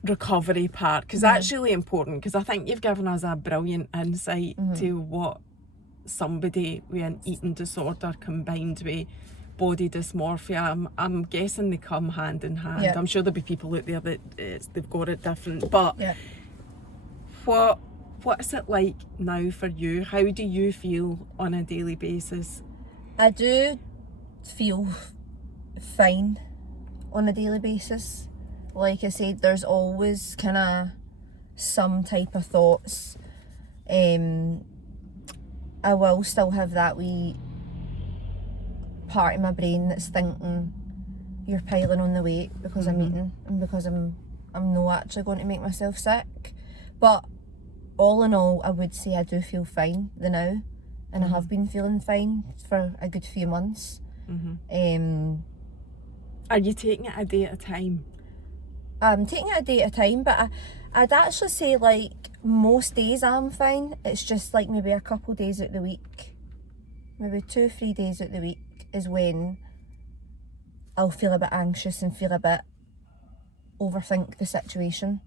recovery part, because that's really important, because I think you've given us a brilliant insight to what somebody with an eating disorder combined with body dysmorphia, I'm guessing they come hand in hand. I'm sure there'll be people out there that they've got it different, but what is it like now for you? How do you feel on a daily basis? I do feel fine on a daily basis. Like I said, there's always kind of some type of thoughts. I will still have that wee part in my brain that's thinking you're piling on the weight because I'm eating and because I'm not actually going to make myself sick. But all in all, I would say I do feel fine now, and I have been feeling fine for a good few months. Are you taking it a day at a time? I'm taking it a day at a time, but I'd actually say like most days I'm fine. It's just like maybe a couple days out the week, maybe 2 or 3 days out the week is when I'll feel a bit anxious and feel a bit overthink the situation.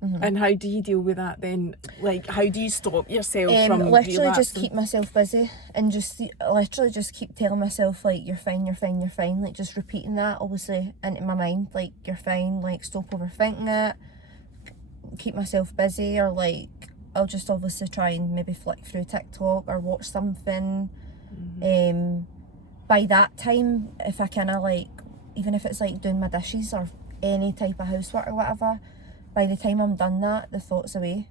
And how do you deal with that then? Like, how do you stop yourself from literally relapsing? just keep myself busy and just literally just keep telling myself like you're fine, like just repeating that obviously into my mind, like you're fine, like stop overthinking it, keep myself busy, or like I'll just obviously try and maybe flick through TikTok or watch something. By that time, if I kind of like, even if it's like doing my dishes or any type of housework or whatever, by the time I'm done that, the thought's away.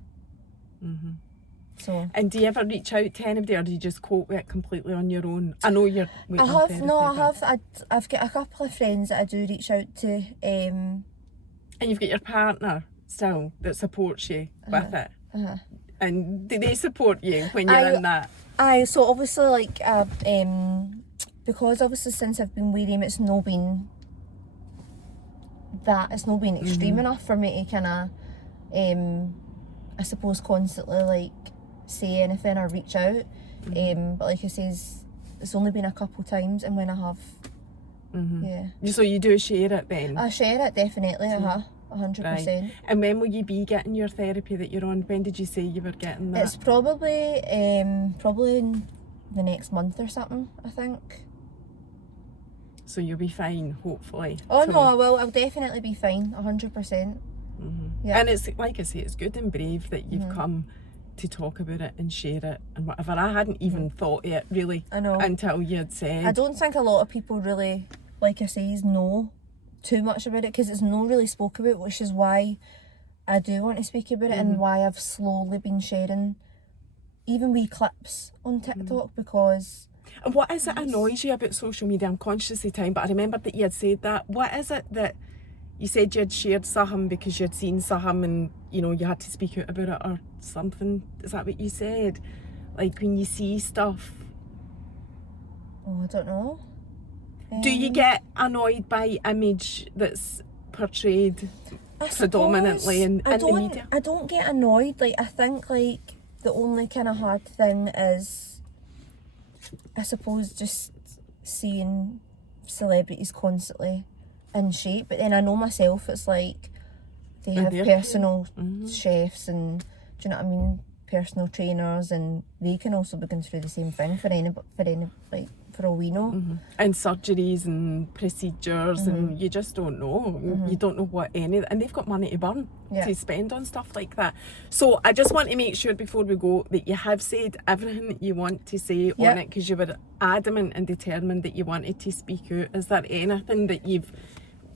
So. And do you ever reach out to anybody, or do you just cope with it completely on your own? I know you're. I've got a couple of friends that I do reach out to. And you've got your partner still that supports you with it. And do they support you when you're in that? So obviously like because obviously since I've been with him, it's not been extreme enough for me to kind of I suppose constantly like say anything or reach out. But like I says, it's only been a couple times, and when I have So you do share it then? I share it definitely. 100%. Right. And when will you be getting your therapy that you're on? When did you say you were getting that? It's probably in the next month or something, I think. So you'll be fine, hopefully. Oh no, I will. I'll definitely be fine, 100%. Yeah. And it's like I say, it's good and brave that you've come to talk about it and share it and whatever. I hadn't even thought it really I know. until you had said. I don't think a lot of people really, like I say, know too much about it because it's not really spoke about, which is why I do want to speak about it and why I've slowly been sharing even wee clips on TikTok because... And what is it annoys you about social media? I'm conscious of time, but I remember that you had said that. What is it that you said you had shared something because you'd seen something and, you know, you had to speak out about it or something? Is that what you said? Like when you see stuff? Oh, I don't know. Do you get annoyed by image that's portrayed predominantly in the media? I don't get annoyed. Like, I think, like, the only kind of hard thing is, I suppose, just seeing celebrities constantly in shape. But then I know myself, it's like, they have personal chefs and, do you know what I mean? Personal trainers, and they can also be going through the same thing for any like, for all we know. And surgeries and procedures, and you just don't know. You don't know what any, and they've got money to burn to spend on stuff like that. So I just want to make sure before we go that you have said everything that you want to say on it, because you were adamant and determined that you wanted to speak out. Is there anything that you've...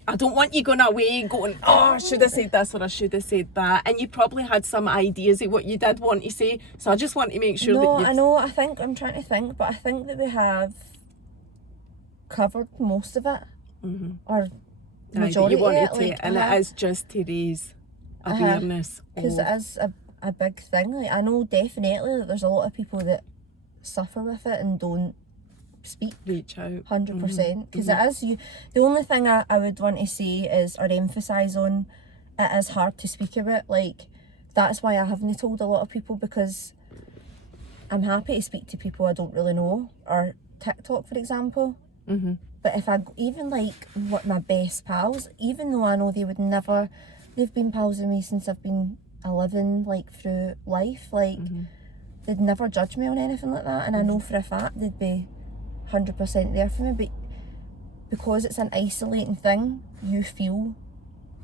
I don't want you going away going, oh, I should have said this or I should have said that. And you probably had some ideas of what you did want to say. So I just want to make sure that you... I know, I'm trying to think, but I think that we have covered most of it. Or majority you wanted of it. Like, and it is just to raise awareness. Because it is a big thing. Like, I know definitely that there's a lot of people that suffer with it and don't speak, reach out 100%, because it is you. The only thing I would want to say is, or emphasize on, it is hard to speak about. Like, that's why I haven't told a lot of people, because I'm happy to speak to people I don't really know, or TikTok for example. But if I even like what my best pals, even though I know they would never, they've been pals with me since I've been 11, like through life, like they'd never judge me on anything like that, and I know for a fact they'd be 100% there for me. But because it's an isolating thing, you feel,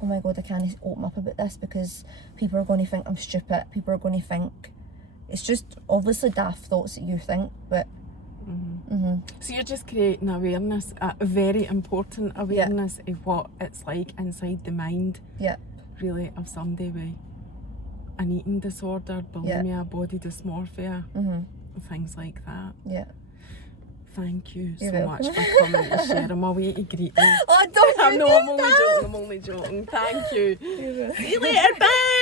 oh my god, I can't open up about this because people are going to think I'm stupid, people are going to think, it's just obviously daft thoughts that you think, but so you're just creating awareness, a very important awareness of what it's like inside the mind, really, of somebody with an eating disorder, bulimia, body dysmorphia, things like that. Thank you so much for coming to share. I'm away to greet you. Oh, don't I'm only joking. Thank you. See you later. Bye.